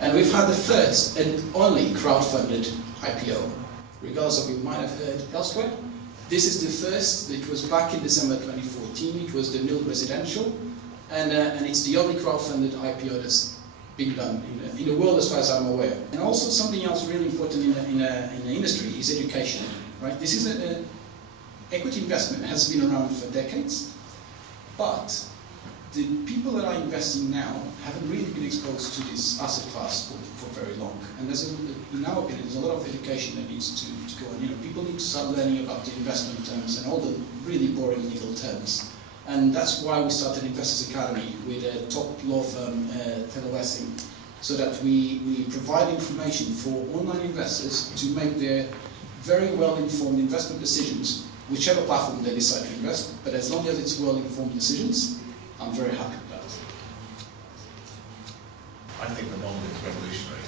And we've had the first and only crowd-funded IPO, regardless of what you might have heard elsewhere. This is the first. It was back in December 2014. It was the Nil Residential, and it's the only crowd-funded IPO that's been done in the world, as far as I'm aware. And also something else really important in the industry is education. Right? This is an equity investment that has been around for decades, but the people that are investing now haven't really been exposed to this asset class for very long. And in our opinion, there's a lot of education that needs to go on. You know, people need to start learning about the investment terms and all the really boring legal terms. And that's why we started Investors Academy with a top law firm, Taylor Wessing, so that we provide information for online investors to make their very well-informed investment decisions, whichever platform they decide to invest. But as long as it's well-informed decisions, I'm very happy with that. I think the model is revolutionary.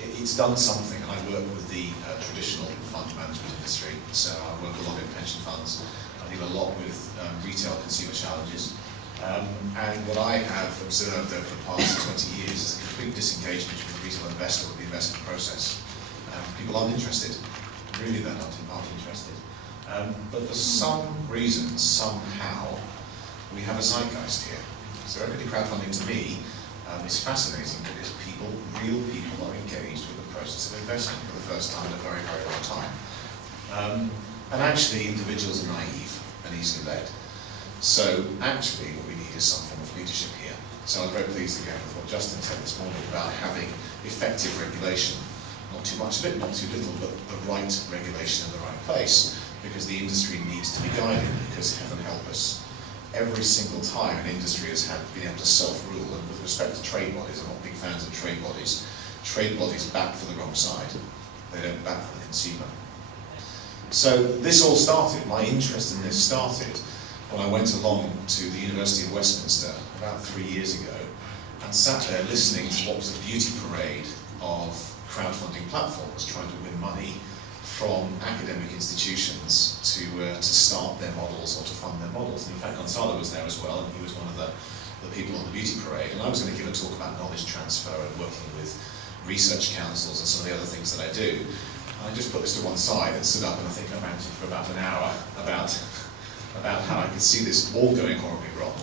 It's done something, and I work with the traditional fund management industry, so I work a lot in pension funds. I deal a lot with retail consumer challenges. And what I have observed over the past 20 years is a complete disengagement with the retail investor with the investment process. People aren't interested, really they're not interested. But for some reason, somehow, we have a zeitgeist here. So equity crowdfunding to me is fascinating because real people are engaged with the process of investing for the first time in a very, very long time. And actually individuals are naive and easily led. So actually what we need is some form of leadership here. So I'm very pleased again with what Justin said this morning about having effective regulation. Not too much of it, not too little, but the right regulation in the right place, because the industry needs to be guided, because heaven help us, every single time an industry has been able to self-rule, and with respect to trade bodies, I'm not big fans of trade bodies back for the wrong side. They don't back for the consumer. So this all started, my interest in this started when I went along to the University of Westminster about 3 years ago and sat there listening to what was a beauty parade of crowdfunding platforms trying to win money from academic institutions to start their models or to fund their models. And in fact, Goncalo was there as well, and he was one of the people on the beauty parade. And I was going to give a talk about knowledge transfer and working with research councils and some of the other things that I do. And I just put this to one side and stood up, and I think I ranted for about an hour about how I could see this all going horribly wrong.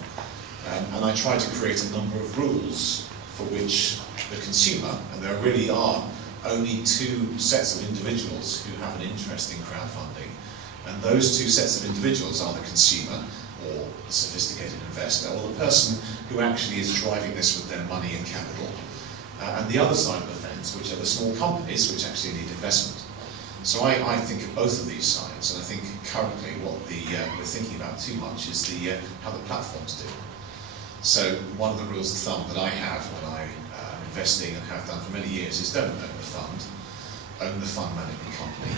And I tried to create a number of rules for which the consumer, and there really are only two sets of individuals who have an interest in crowdfunding, and those two sets of individuals are the consumer, or the sophisticated investor, or the person who actually is driving this with their money and capital, and the other side of the fence, which are the small companies which actually need investment. So I think of both of these sides, and I think currently what we're thinking about too much is how the platforms do. So one of the rules of thumb that I have when I'm investing and have done for many years is don't own the fund, own the fund management company,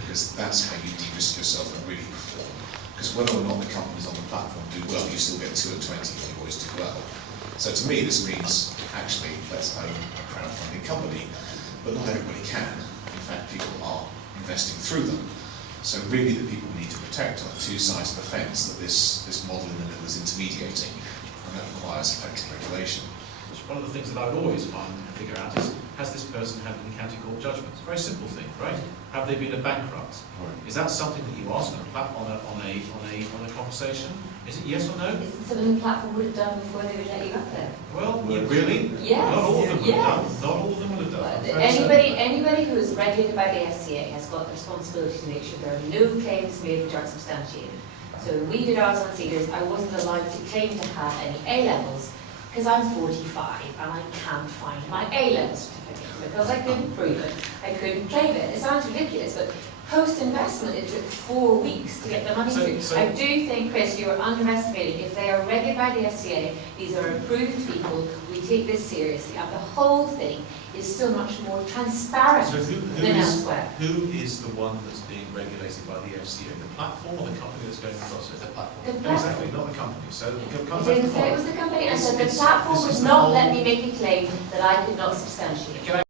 because that's how you de-risk yourself and really perform. Because whether or not the companies on the platform do well, you still get 2 and 20 and you always do well. So to me this means actually let's own a crowdfunding company, but not everybody can. In fact, people are investing through them. So really the people we need to protect are the two sides of the fence that this model in the middle is intermediating, and that requires effective regulation. One of the things that I would always find and figure out is, has this person had an county court judgment? It's a very simple thing, right? Have they been a bankrupt? Right. Is that something that you ask on a conversation? Is it yes or no? Is it something the platform would have done before they would let you up there? Well, really? Yes. Not all of them would have done. Not all of them would have done. Anybody who is regulated by the FCA has got the responsibility to make sure there are no claims made which are substantiated. So when we did ours on Cedars, I wasn't allowed to claim to have any A-levels, because I'm 45 and I can't find my A-level certificate because I couldn't prove it, I couldn't claim it. It sounds ridiculous, but post-investment it took 4 weeks to get the money through. I do think, Chris, you are underestimating. If they are regulated by the FCA, these are approved people, we take this seriously, and the whole thing is so much more transparent than elsewhere. Who is the one that's being regulated by the FCA? The platform or the company that's going across it? The platform. The platform. Exactly, not the company. So the company. I didn't say it was the company. I said the platform would not let me make a claim that I could not substantiate.